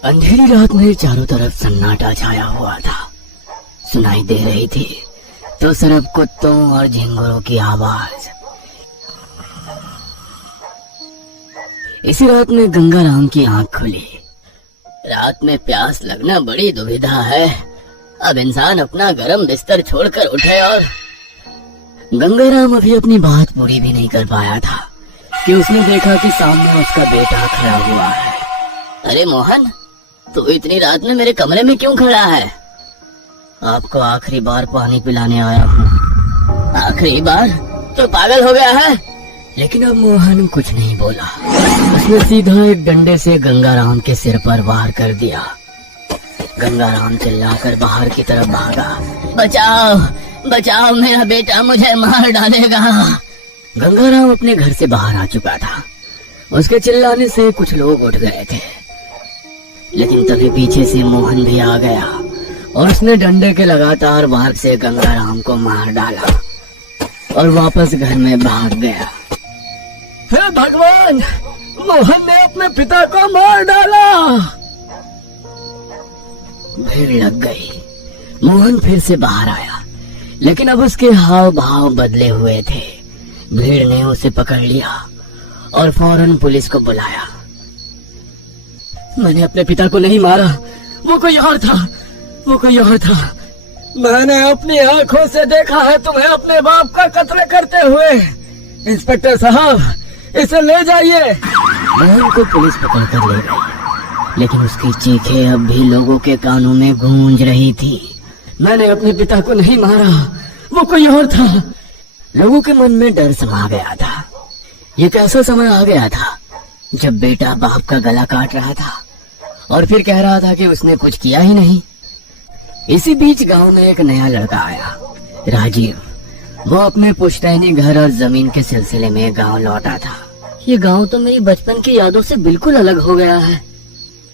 अंधेरी रात में चारों तरफ सन्नाटा छाया हुआ था। सुनाई दे रही थी तो सिर्फ कुत्तों और झिंगुरों की आवाज। इसी रात में गंगाराम की आंख खुली। रात में प्यास लगना बड़ी दुविधा है। अब इंसान अपना गरम बिस्तर छोड़कर उठे और गंगाराम अभी अपनी बात पूरी भी नहीं कर पाया था कि उसने देखा कि सामने उसका बेटा खड़ा हुआ है। अरे मोहन, तू इतनी रात में मेरे कमरे में क्यों खड़ा है? आपको आखिरी बार पानी पिलाने आया हूँ। आखिरी बार? तो पागल हो गया है? लेकिन अब मोहन कुछ नहीं बोला। उसने सीधा एक डंडे से गंगाराम के सिर पर वार कर दिया। गंगाराम चिल्लाकर बाहर की तरफ भागा। बचाओ बचाओ, मेरा बेटा मुझे मार डालेगा। गंगाराम अपने घर से बाहर आ चुका था। उसके चिल्लाने से कुछ लोग उठ गए थे, लेकिन तभी पीछे से मोहन भी आ गया और उसने डंडे के लगातार वार से गंगाराम को मार डाला और वापस घर में भाग गया। हे भगवान, मोहन ने अपने पिता को मार डाला। भीड़ लग गई। मोहन फिर से बाहर आया, लेकिन अब उसके हाव भाव बदले हुए थे। भीड़ ने उसे पकड़ लिया और फौरन पुलिस को बुलाया। मैंने अपने पिता को नहीं मारा, वो कोई और था, वो कोई और था। मैंने अपनी आंखों से देखा है तुम्हें अपने बाप का कत्ल करते हुए। इंस्पेक्टर साहब, इसे ले जाइए। मोहन को पुलिस पकड़ कर ले गई, लेकिन उसकी चीखें अब भी लोगों के कानों में गूंज रही थी। मैंने अपने पिता को नहीं मारा, वो कोई और था। लोगों के मन में डर समा गया था। ये कैसा समय आ गया था जब बेटा बाप का गला काट रहा था और फिर कह रहा था कि उसने कुछ किया ही नहीं। इसी बीच गांव में एक नया लड़का आया, राजीव। वो अपने पुश्तैनी घर और जमीन के सिलसिले में गांव लौटा था। ये गांव तो मेरी बचपन की यादों से बिल्कुल अलग हो गया है।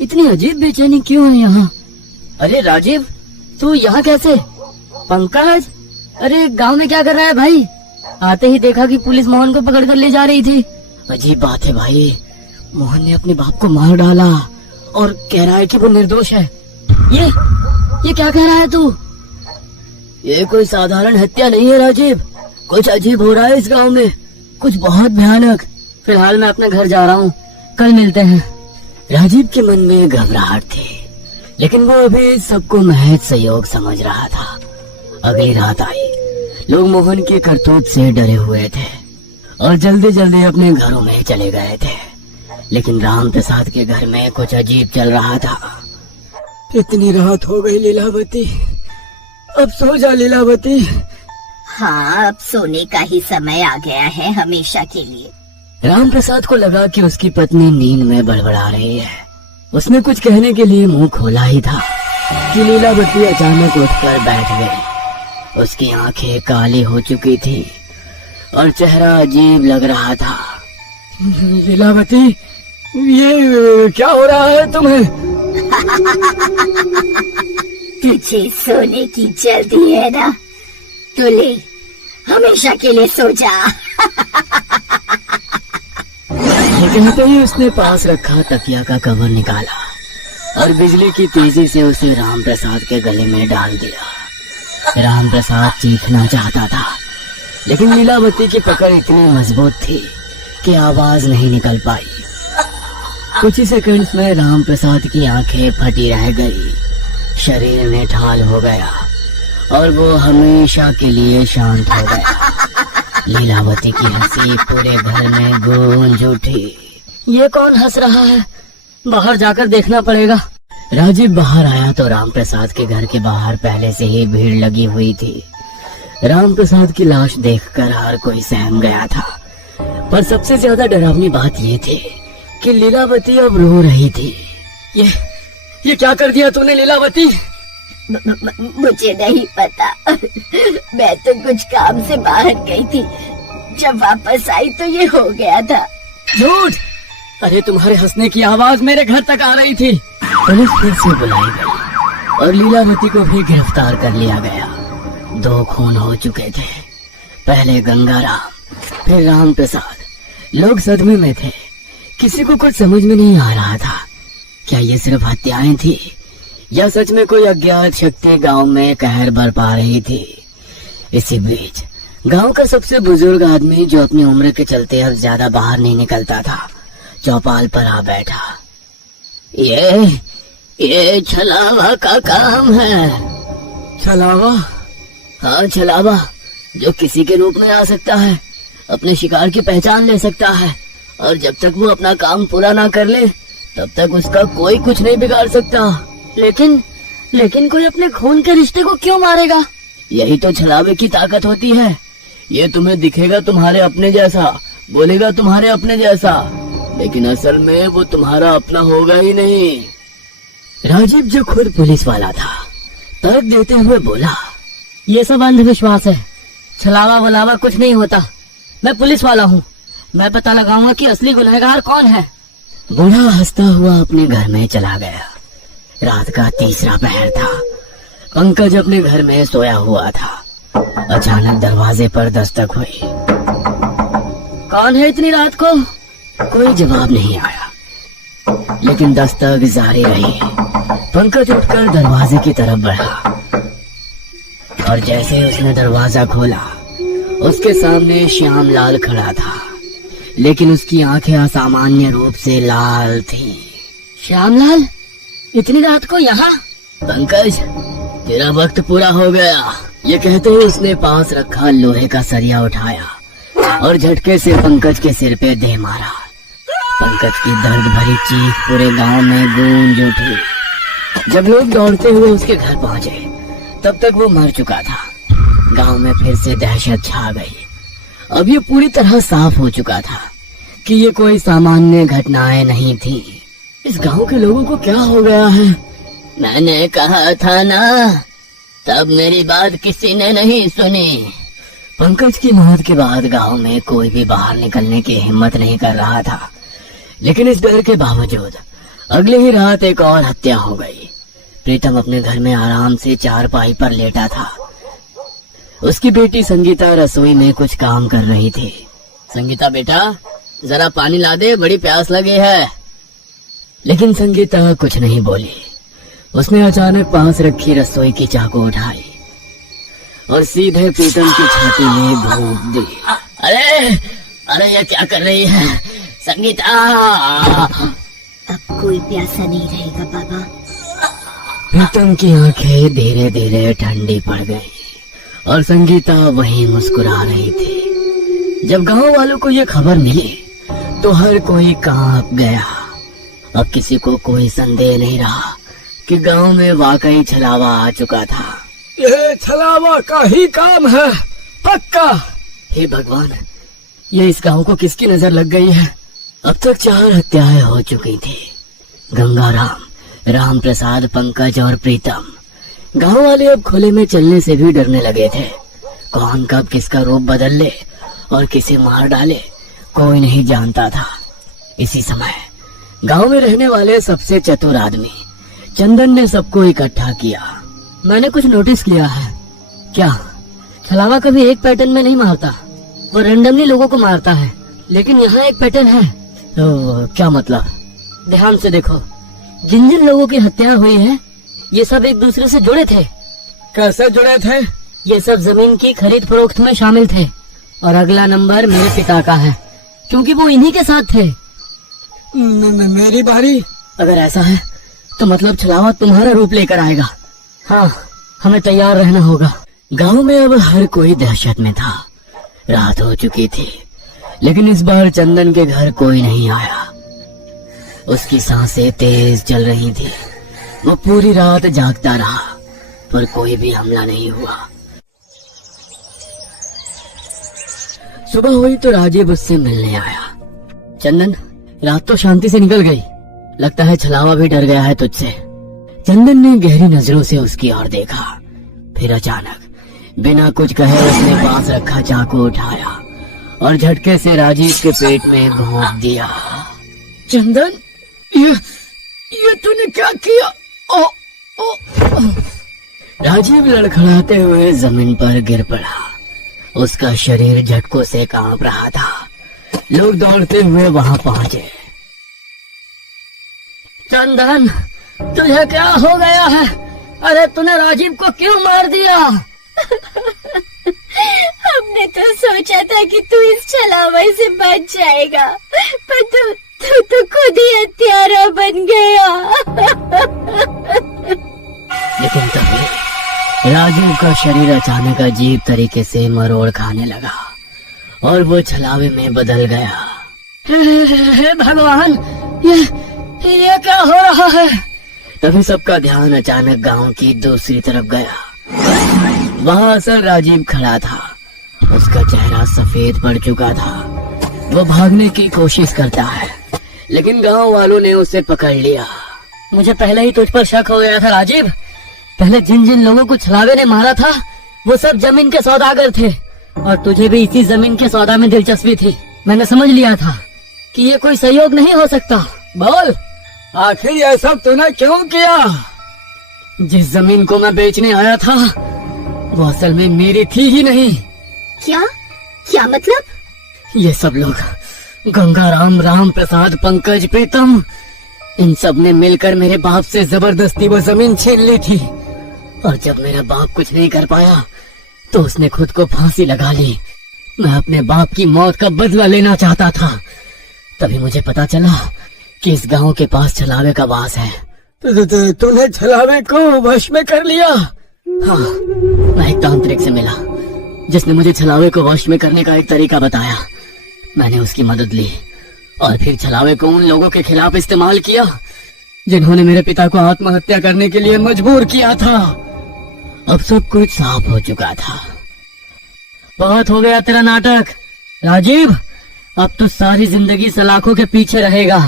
इतनी अजीब बेचैनी क्यों है यहाँ? अरे राजीव, तू यहाँ कैसे? पंकज, अरे गांव में क्या कर रहा है भाई? आते ही देखा कि पुलिस मोहन को पकड़ कर ले जा रही थी। अजीब बात है भाई, मोहन ने अपने बाप को मार डाला और कह रहा है कि वो निर्दोष है। ये क्या कह रहा है तू? ये कोई साधारण हत्या नहीं है राजीव। कुछ अजीब हो रहा है इस गांव में, कुछ बहुत भयानक। फिलहाल मैं अपने घर जा रहा हूँ, कल मिलते हैं। राजीव के मन में घबराहट थी, लेकिन वो अभी सबको महज सहयोग समझ रहा था। अगली रात आई। लोग मोहन की करतूत से डरे हुए थे और जल्दी जल्दी अपने घरों में चले गए थे। लेकिन राम प्रसाद के घर में कुछ अजीब चल रहा था। इतनी रात हो गई लीलावती, अब सो जा लीलावती। हाँ, अब सोने का ही समय आ गया है हमेशा के लिए। राम प्रसाद को लगा कि उसकी पत्नी नींद में बड़बड़ा रही है। उसने कुछ कहने के लिए मुंह खोला ही था कि लीलावती अचानक उठकर बैठ गई। उसकी आंखें काली हो चुकी थी और चेहरा अजीब लग रहा था। लीलावती, ये क्या हो रहा है तुम्हें? तुझे सोने की जल्दी है ना, तो ले, हमेशा के लिए सो जा। लेकिन ही उसने पास रखा तकिया का कवर निकाला और बिजली की तेजी से उसे राम प्रसाद के गले में डाल दिया। राम प्रसाद चीखना चाहता था, लेकिन लीलावती की पकड़ इतनी मजबूत थी कि आवाज नहीं निकल पाई। कुछ ही सेकंड्स में राम प्रसाद की आंखें फटी रह गई, शरीर निठाल हो गया और वो हमेशा के लिए शांत हो गया। लीलावती की हंसी पूरे घर में गूंज उठी। ये कौन हंस रहा है? बाहर जाकर देखना पड़ेगा। राजीव बाहर आया तो राम प्रसाद के घर के बाहर पहले से ही भीड़ लगी हुई थी। राम प्रसाद की लाश देखकर हर कोई सहम गया था, पर सबसे ज्यादा डरावनी बात ये थी कि लीलावती अब रो रही थी। ये क्या कर दिया तूने लीलावती? मुझे नहीं पता, मैं तो कुछ काम से बाहर गई थी। जब वापस आई तो ये हो गया था। झूठ! अरे तुम्हारे हंसने की आवाज मेरे घर तक आ रही थी। पुलिस फिर से बुलाई गई और लीलावती को भी गिरफ्तार कर लिया गया। 2 खून हो चुके थे, पहले गंगाराम, फिर राम प्रसाद। लोग सदमे में थे, किसी को कुछ समझ में नहीं आ रहा था क्या ये सिर्फ हत्याएं थी या सच में कोई अज्ञात शक्ति गांव में कहर बरपा रही थी? इसी बीच गांव का सबसे बुजुर्ग आदमी, जो अपनी उम्र के चलते अब ज्यादा बाहर नहीं निकलता था, चौपाल पर आ बैठा। ये छलावा का काम है। छलावा? हाँ, छलावा, जो किसी के रूप में आ सकता है, अपने शिकार की पहचान ले सकता है, और जब तक वो अपना काम पूरा ना कर ले तब तक उसका कोई कुछ नहीं बिगाड़ सकता। लेकिन कोई अपने खून के रिश्ते को क्यों मारेगा? यही तो छलावे की ताकत होती है। ये तुम्हें दिखेगा तुम्हारे अपने जैसा, बोलेगा तुम्हारे अपने जैसा, लेकिन असल में वो तुम्हारा अपना होगा ही नहीं। राजीव, जो खुद पुलिस वाला था, तर्क देते हुए बोला, ये सब अंधविश्वास है। छलावा वलावा कुछ नहीं होता। मैं पुलिस वाला हूँ, मैं पता लगाऊंगा कि असली गुनहगार कौन है। बूढ़ा हंसता हुआ अपने घर में चला गया। रात का तीसरा पहर था। पंकज अपने घर में सोया हुआ था। अचानक दरवाजे पर दस्तक हुई। कौन है इतनी रात को? कोई जवाब नहीं आया, लेकिन दस्तक जारी रही। पंकज उठकर दरवाजे की तरफ बढ़ा, और जैसे ही उसने दरवाजा खोला, उसके सामने श्यामलाल खड़ा था, लेकिन उसकी आंखें असामान्य रूप से लाल थीं। श्यामलाल, इतनी रात को यहाँ? पंकज, तेरा वक्त पूरा हो गया। ये कहते ही उसने पास रखा लोहे का सरिया उठाया और झटके से पंकज के सिर पे दे मारा। पंकज की दर्द भरी चीख पूरे गांव में गूंज उठी। जब लोग दौड़ते हुए उसके घर पहुंचे, तब तक वो मर चुका था। गांव में फिर से दहशत छा गई। अब ये पूरी तरह साफ हो चुका था कि ये कोई सामान्य घटनाएं नहीं थी। इस गांव के लोगों को क्या हो गया है? मैंने कहा था ना, तब मेरी बात किसी ने नहीं सुनी। पंकज की मौत के बाद गांव में कोई भी बाहर निकलने की हिम्मत नहीं कर रहा था, लेकिन इस डर के बावजूद अगली ही रात एक और हत्या हो गई। प्रीतम अपने घर में आराम से चारपाई पर लेटा था। उसकी बेटी संगीता रसोई में कुछ काम कर रही थी। संगीता बेटा, जरा पानी ला दे, बड़ी प्यास लगी है। लेकिन संगीता कुछ नहीं बोली। उसने अचानक पास रखी रसोई की चाकू उठाई और सीधे प्रीतम की छाती में भोंक दी। अरे ये क्या कर रही है संगीता? अब कोई प्यासा नहीं रहेगा बाबा। प्रीतम की आंखें धीरे धीरे ठंडी पड़ गई और संगीता वहीं मुस्कुरा रही थी। जब गांव वालों को ये खबर मिली तो हर कोई कांप गया। अब किसी को कोई संदेह नहीं रहा कि गांव में वाकई छलावा आ चुका था। ये छलावा का ही काम है, पक्का। हे भगवान, ये इस गांव को किसकी नजर लग गई है? अब तक 4 हत्याएं हो चुकी थी। गंगाराम, राम प्रसाद, पंकज और प्रीतम। गांव वाले अब खुले में चलने से भी डरने लगे थे। कौन कब किसका रूप बदल ले और किसे मार डाले, कोई नहीं जानता था। इसी समय गांव में रहने वाले सबसे चतुर आदमी चंदन ने सबको इकट्ठा किया। मैंने कुछ नोटिस किया है। क्या? छलावा कभी एक पैटर्न में नहीं मारता, वो रैंडमली लोगों को मारता है। लेकिन यहाँ एक पैटर्न है। तो क्या मतलब? ध्यान से देखो, जिन जिन लोगों की हत्या हुई है, ये सब एक दूसरे से जुड़े थे। कैसे जुड़े थे? ये सब जमीन की खरीद फरोख्त में शामिल थे। और अगला नंबर मेरे पिता का है, क्योंकि वो इन्हीं के साथ थे। मेरी बारी? अगर ऐसा है तो मतलब छलावा तुम्हारा रूप लेकर आएगा। हाँ, हमें तैयार रहना होगा। गांव में अब हर कोई दहशत में था। रात हो चुकी थी, लेकिन इस बार चंदन के घर कोई नहीं आया। उसकी सांसें तेज चल रही थी। वो पूरी रात जागता रहा, पर कोई भी हमला नहीं हुआ। सुबह हुई तो राजीव उससे मिलने आया। चंदन, रात तो शांति से निकल गई, लगता है छलावा भी डर गया है तुझसे। चंदन ने गहरी नजरों से उसकी ओर देखा। फिर अचानक बिना कुछ कहे उसने पास रखा चाकू उठाया और झटके से राजीव के पेट में घोंप दिया। चंदन, ये तूने क्या किया? ओ, ओ, ओ। राजीव लड़खड़ाते हुए जमीन पर गिर पड़ा। उसका शरीर झटकों से कांप रहा था। लोग दौड़ते हुए वहां पहुंचे। चंदन, तुझे क्या हो गया है? अरे तूने राजीव को क्यों मार दिया? हमने तो सोचा था कि तू इस छलावे से बच जाएगा, पर तू तो खुद ही हत्यारा बन गया। लेकिन तभी राजीव का शरीर अचानक अजीब तरीके से मरोड़ खाने लगा और वो छलावे में बदल गया। हे भगवान, ये क्या हो रहा है? तभी सबका ध्यान अचानक गांव की दूसरी तरफ गया। वहाँ असल राजीव खड़ा था। उसका चेहरा सफेद पड़ चुका था। वो भागने की कोशिश करता है, लेकिन गांव वालों ने उसे पकड़ लिया। मुझे पहले ही तुझ पर शक हो गया था राजीव। पहले जिन जिन लोगों को छलावे ने मारा था वो सब जमीन के सौदागर थे, और तुझे भी इसी जमीन के सौदा में दिलचस्पी थी। मैंने समझ लिया था कि ये कोई सहयोग नहीं हो सकता। बोल, आखिर ये सब तूने क्यों किया? जिस जमीन को मैं बेचने आया था वो असल में मेरी थी ही नहीं। क्या मतलब? ये सब लोग, गंगाराम, राम प्रसाद, पंकज, प्रीतम, इन सब ने मिलकर मेरे बाप से जबरदस्ती वो जमीन छीन ली थी। और जब मेरा बाप कुछ नहीं कर पाया तो उसने खुद को फांसी लगा ली। मैं अपने बाप की मौत का बदला लेना चाहता था। तभी मुझे पता चला कि इस गांव के पास छलावे का वास है। तूने छलावे को वश में कर लिया? हाँ, मैं एक तांत्रिक से मिला जिसने मुझे छलावे को वश में करने का एक तरीका बताया। मैंने उसकी मदद ली और फिर छलावे को उन लोगों के खिलाफ इस्तेमाल किया जिन्होंने मेरे पिता को आत्महत्या करने के लिए मजबूर किया था। अब सब कुछ साफ हो चुका था। बहुत हो गया तेरा नाटक राजीव, अब तो सारी जिंदगी सलाखों के पीछे रहेगा।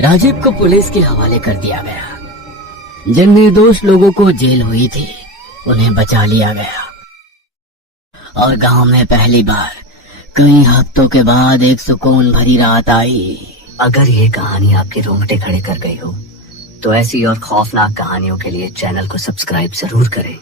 राजीव को पुलिस के हवाले कर दिया गया। जिन निर्दोष लोगों को जेल हुई थी उन्हें बचा लिया गया और गांव में पहली बार कई हफ्तों के बाद एक सुकून भरी रात आई। अगर ये कहानी आपके रोंगटे खड़े कर गई हो तो ऐसी और खौफनाक कहानियों के लिए चैनल को सब्सक्राइब जरूर करें।